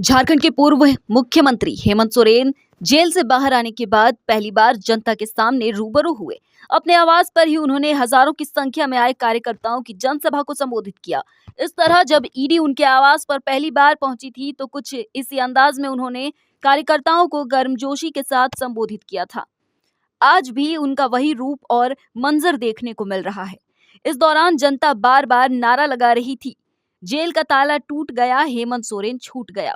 झारखंड के पूर्व मुख्यमंत्री हेमंत सोरेन जेल से बाहर आने के बाद पहली बार जनता के सामने रूबरू हुए। अपने आवास पर ही उन्होंने हजारों की संख्या में आए कार्यकर्ताओं की जनसभा को संबोधित किया। इस तरह जब ईडी उनके आवास पर पहली बार पहुंची थी तो कुछ इसी अंदाज में उन्होंने कार्यकर्ताओं को गर्मजोशी के साथ संबोधित किया था। आज भी उनका वही रूप और मंजर देखने को मिल रहा है। इस दौरान जनता बार बार नारा लगा रही थी, जेल का ताला टूट गया, हेमंत सोरेन छूट गया।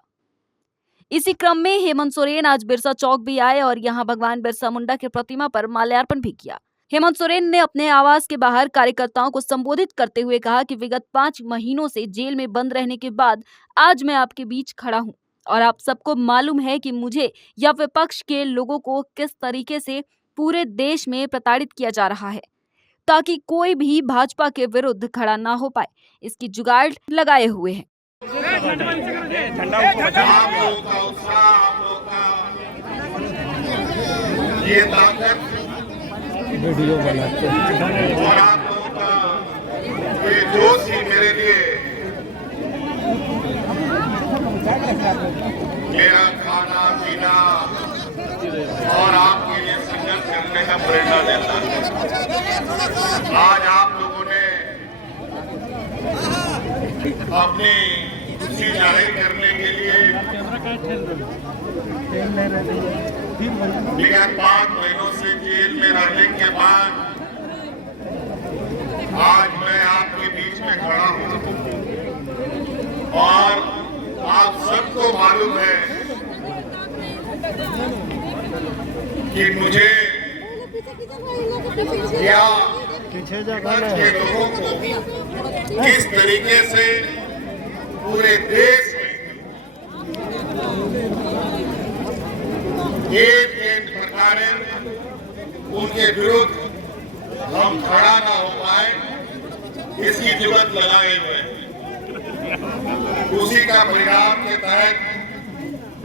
इसी क्रम में हेमंत सोरेन आज बिरसा चौक भी आए और यहां भगवान बिरसा मुंडा की प्रतिमा पर माल्यार्पण भी किया। हेमंत सोरेन ने अपने आवास के बाहर कार्यकर्ताओं को संबोधित करते हुए कहा कि विगत 5 महीनों से जेल में बंद रहने के बाद आज मैं आपके बीच खड़ा हूं और आप सबको मालूम है कि मुझे या विपक्ष के लोगों को किस तरीके से पूरे देश में प्रताड़ित किया जा रहा है ताकि कोई भी भाजपा के विरुद्ध खड़ा ना हो पाए, इसकी जुगाड़ लगाए हुए हैं। ये ताकत वीडियो बनाते और आप लोगों का ये जोश ही मेरे लिए मेरा खाना पीना और आपके लिए संघर्ष करने का प्रेरणा देता है। आज आप लोगों ने अपनी खुशी जाहिर करने के लिए विगत 5 महीनों से जेल में रहने के बाद आज मैं आपके बीच में खड़ा हूं और आप सबको मालूम है कि मुझे या के लोगों को किस तरीके से पूरे देश में एक प्रकार उनके विरुद्ध हम खड़ा ना हो पाए, इसकी जुगत लगाए हुए उसी का परिणाम के तहत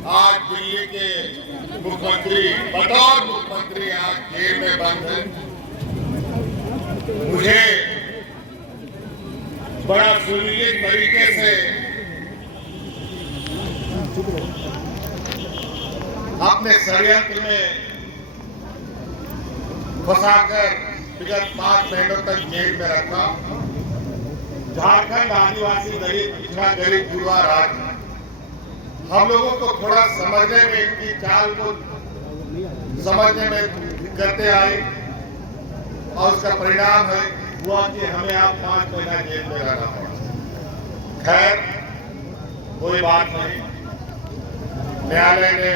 आज दिल्ली के मुख्यमंत्री बतौर मुख्यमंत्री आज जेल में बंद है। मुझे बड़ा सुनिश्चित तरीके से अपने षड्यंत्र में फंसाकर विगत 5 महीनों तक जेल में रखा। झारखंड आदिवासी गरीब पिछड़ा गरीब युवा राज्य हम लोगों को थोड़ा समझने में इनकी चाल को समझने में दिक्कतें आई और उसका परिणाम है हुआ कि हमें आप 5 महीना जेल में रहना पड़ा। खैर कोई बात नहीं, न्यायालय ने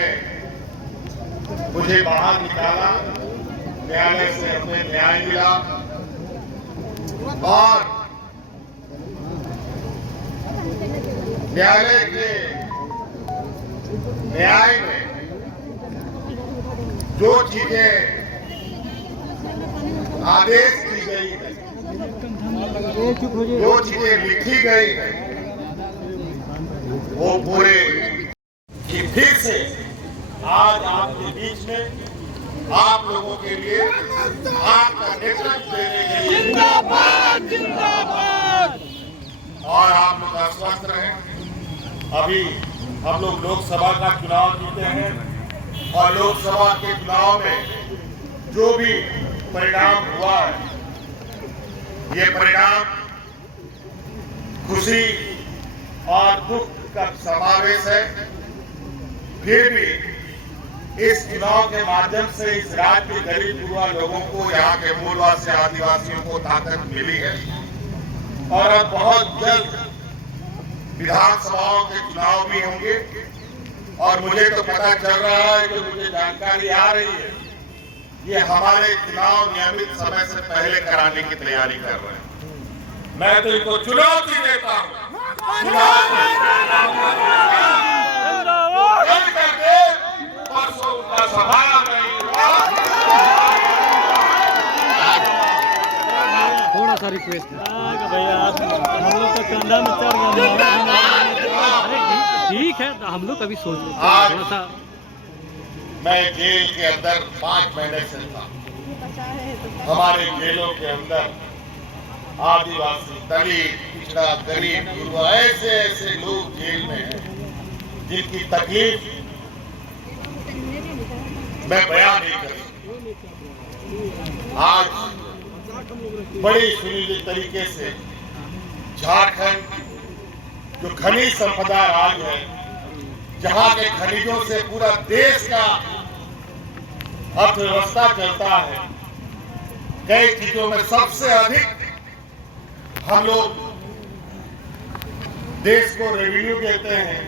मुझे बाहर निकाला, न्यायालय से हमें न्याय मिला और न्यायालय के न्याय में जो चीजें आदेश दी गई है, जो चीजें लिखी गई है, वो पूरे की फिर से आज आपके बीच में आप लोगों के लिए आपका नेतृत्व देने के लिए जिंदाबाद जिंदाबाद और आप लोग आश्वस्त रहें। अभी हम लोग लोकसभा का चुनाव जीते हैं और लोकसभा के चुनाव में जो भी परिणाम हुआ है, ये परिणाम खुशी और दुख का समावेश है। फिर भी इस चुनाव के माध्यम से इस राज्य के गरीब युवा लोगों को, यहाँ के मूलवासी आदिवासियों को ताकत मिली है और अब बहुत जल्द विधानसभाओं के चुनाव भी होंगे और मुझे तो पता चल रहा है, जो मुझे जानकारी आ रही है, ये हमारे चुनाव नियमित समय से पहले कराने की तैयारी कर रहे हैं। मैं तो इनको चुनौती देता हूँ, थोड़ा सा रिक्वेस्ट है भैया, हम लोग तो कंधा में चढ़ गए। ठीक है, हम लोग अभी सोच थोड़ा सा। मैं जेल के अंदर 5 महीने से था। हमारे जेलों के अंदर आदिवासी, दलित, पिछड़ा, गरीब, युवा, ऐसे ऐसे लोग जेल में हैं जिनकी तकलीफ मैं बयान नहीं कर सकता। आज बड़ी सुरीली तरीके से झारखंड जो खनिज संपदा राज्य है, जहां के खनिजों से पूरा देश का अर्थव्यवस्था चलता है, कई चीजों में सबसे अधिक हम लोग देश को रेवेन्यू देते हैं,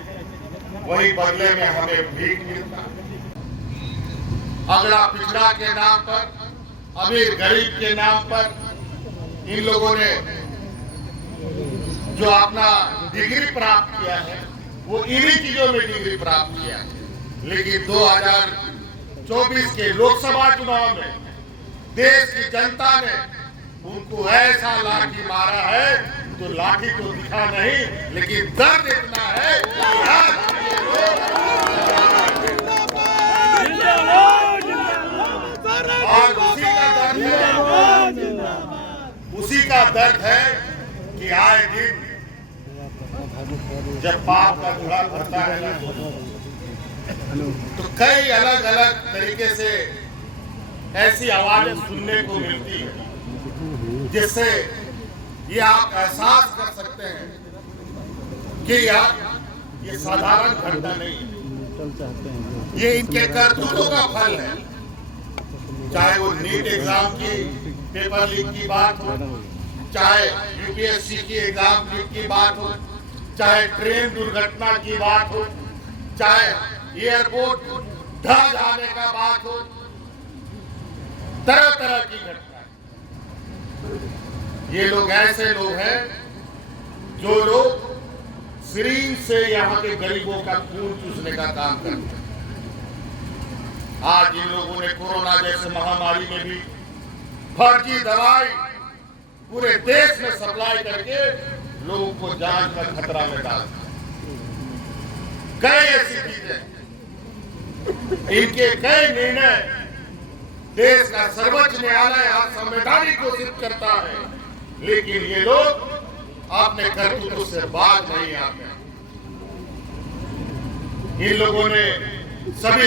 वही बदले में हमें भीख मिलता है। अगड़ा पिछड़ा के नाम पर, अमीर गरीब के नाम पर इन लोगों ने जो अपना डिग्री प्राप्त किया है, वो इन्हीं चीजों में डिग्री प्राप्त किया है। लेकिन 2024 के लोकसभा चुनाव में देश की जनता ने उनको ऐसा लाठी मारा है, तो लाठी तो दिखा नहीं, लेकिन दर्द इतना है कि आज ये लोग और उसी का दर्द है कि आए दिन जब पाप का धुआं भरता है ना, तो कई अलग अलग तरीके से ऐसी आवाजें सुनने को मिलती है, जिससे ये आप एहसास कर सकते हैं कि यार ये साधारण घटना नहीं है, ये इनके करतूतों का फल है। चाहे वो नीट एग्जाम की पेपर लीक की बात हो, चाहे यूपीएससी की एग्जाम लीक की बात हो, चाहे ट्रेन दुर्घटना की बात हो, चाहे एयरपोर्ट ढह जाने का बात हो, तरह तरह की घटना। ये लोग ऐसे लोग हैं जो लोग सिरिंज से यहाँ के गरीबों का खून चूसने का काम करते हैं। आज इन लोगों ने कोरोना जैसे महामारी में भी फर्जी दवाई पूरे देश में सप्लाई करके लोगों को जान का खतरा में डाल दिया। कई ऐसी चीजें, इनके कई निर्णय देश का सर्वोच्च न्यायालय आज संवैधानिक घोषित करता है, लेकिन ये लोग अपने करतूतों से बाज नहीं आते। इन लोगों ने सभी